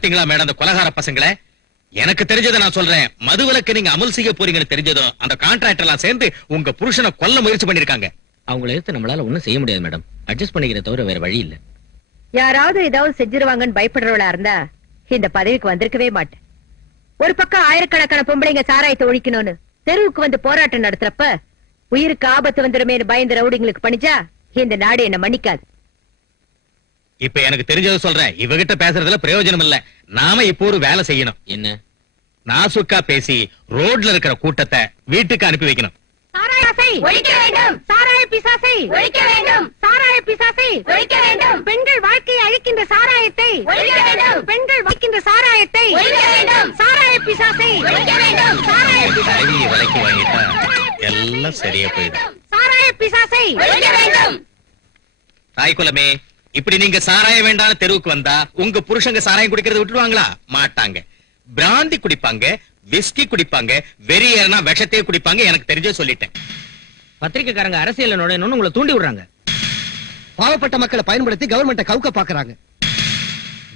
பாத்தீங்களா மேடம் அந்த கொலகார பசங்களை? எனக்கு தெரிஞ்சதை நான் சொல்றேன். மதுவிலக்கு நீங்க அமல் செய்ய போறீங்கன்னு தெரிஞ்சதும் அந்த கான்ட்ராக்டர் எல்லாம் சேர்ந்து உங்க புருஷனை கொல்ல முயற்சி பண்ணிருக்காங்க. அவங்களை எடுத்து நம்மளால ஒண்ணும் செய்ய முடியாது மேடம். அட்ஜஸ்ட் பண்ணிக்கிற தவிர வேற வழி இல்ல. யாராவது ஏதாவது செஞ்சிருவாங்கன்னு பயப்படுறவளா இருந்தா இந்த பதவிக்கு வந்திருக்கவே மாட்டேன். ஒரு பக்கம் ஆயிரக்கணக்கான பொம்பளைங்க சாராயத்தை ஒழிக்கணும்னு தெருவுக்கு வந்து போராட்டம் நடத்துறப்ப உயிருக்கு ஆபத்து வந்துருமேனு பயந்து ரவுடிங்களுக்கு பண்ணிச்சா இந்த நாடு என்ன மன்னிக்காது. இப்ப எனக்கு தெரிஞ்சதை சொல்றேன். இவகிட்ட பேசுறதுல பிரயோஜனம் இல்ல. நாம இப்போ ஒரு வேலை செய்யணும். என்ன? நாசுக்கா பேசி ரோட்ல இருக்கிற கூட்டத்தை வீட்டுக்கு அனுப்பி வைக்கணும். சாராயத்தை ஒழிக்க வேண்டும். சாராய பிசாசை ஒழிக்க வேண்டும். சாராய பிசாசை ஒழிக்க வேண்டும். பெண்கள் வாழ்க்கையை அழிக்கின்ற சாராயத்தை ஒழிக்க வேண்டும். பெண்கள் வாழ்க்கின்ற சாராயத்தை ஒழிக்க வேண்டும். சாராய பிசாசை ஒழிக்க வேண்டும். சாராய பிசாசை விலைக்கு வாங்கிட்டா எல்லாம் சரியா போயிடும். சாராய பிசாசை ஒழிக்க வேண்டும். தாய்குலமே, இப்படி நீங்க சாராயம் வேண்டாம் தெருவுக்கு வந்தா உங்க புருஷங்க சாராயம் குடிக்கிறத விட்டுருவாங்களா? மாட்டாங்க. பிராந்தி குடிப்பாங்க, விஸ்கி குடிப்பாங்க, வெறியர்னா விஷத்தையே குடிப்பாங்க. எனக்கு தெரிஞ்சே சொல்லிட்டேன். பத்திரிக்கைக்காரங்க அரசியல் நுழையணும்னு உங்களை தூண்டி விடுறாங்க. பாவப்பட்ட மக்களை பயன்படுத்தி கவர்மெண்ட்டை கவுக்க பாக்குறாங்க.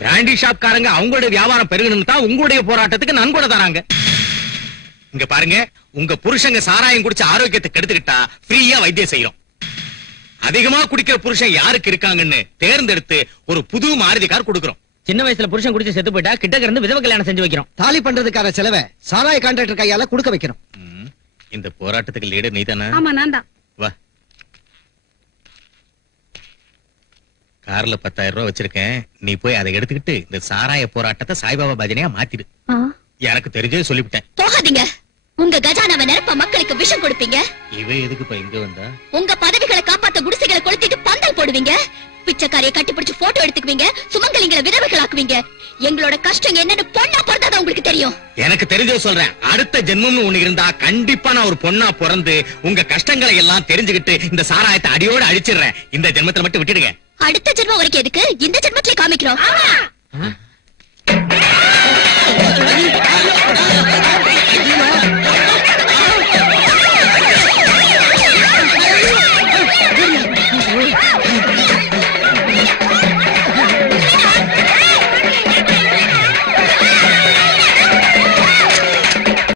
பிராண்டி ஷாப்காரங்க அவங்களுடைய வியாபாரம் பெருகணும்னு தான் உங்களுடைய போராட்டத்துக்கு நன்கொடை தராங்க. இங்க பாருங்க, உங்க புருஷங்க சாராயம் குடிச்சு ஆரோக்கியத்தை கெடுத்துக்கிட்டா ஃப்ரீயா வைத்தியம் செய்யறோம். அதிகமா குடிக்கிற புருஷன் யாருக்கு இருக்காங்கன்னு தேர்ந்தெடுத்து ஒரு புது மாருதி கார் கொடுக்கிறோம். சின்ன வயசுல புருஷன் குடிச்சு செத்து போயிட்டா கிட்டக்க இருந்து விதவ கல்யாணம் செஞ்சு வைக்கிறோம். தாலி பண்றதுக்கான செலவை சாராய கான்ட்ராக்டர் கையால கொடுக்க வைக்கிறோம். இந்த போராட்டத்துக்கு லீடர் நீதானே? ஆமா, நான் தான். வா, கார்ல 10,000 ரூபாய் வச்சிருக்கேன். நீ போய் அதை எடுத்துக்கிட்டு இந்த சாராய போராட்டத்தை சாய்பாபா பஜனையா மாத்திடு. எனக்கு தெரிஞ்சே சொல்லிவிட்டேன். போகாதீங்க. உங்க கஜானாவை நிரப்ப மக்களுக்கு விஷம் கொடுப்பீங்க. இவ எதுக்கு இங்க வந்தா? உங்க பதவிகளை காப்பாத்த குடிசைகளை கொளுத்திட்டு பந்தல் போடுவீங்க. பிச்சைக்காரியை கட்டிப்பிடிச்சு போட்டோ எடுத்துக்குவீங்க. சுமங்கலிங்களை விதவைகளாக்குவீங்க. எங்களோட கஷ்டம் என்னன்னு பொண்ணா பிறந்தாதான் உங்களுக்கு தெரியும். எனக்கு தெரிஞ்ச சொல்றேன். அடுத்த ஜென்மம்னு ஒண்ணு இருந்தா கண்டிப்பா நான் ஒரு பொண்ணா பிறந்து உங்க கஷ்டங்களை எல்லாம் தெரிஞ்சுக்கிட்டு இந்த சாராயத்தை அடியோடு அழிச்சிடுறேன். இந்த ஜென்மத்துல மட்டும் விட்டுடுங்க. அடுத்த ஜென்மம் வரைக்கும் எதுக்கு? இந்த ஜென்மத்திலே காமிக்கிறோம்.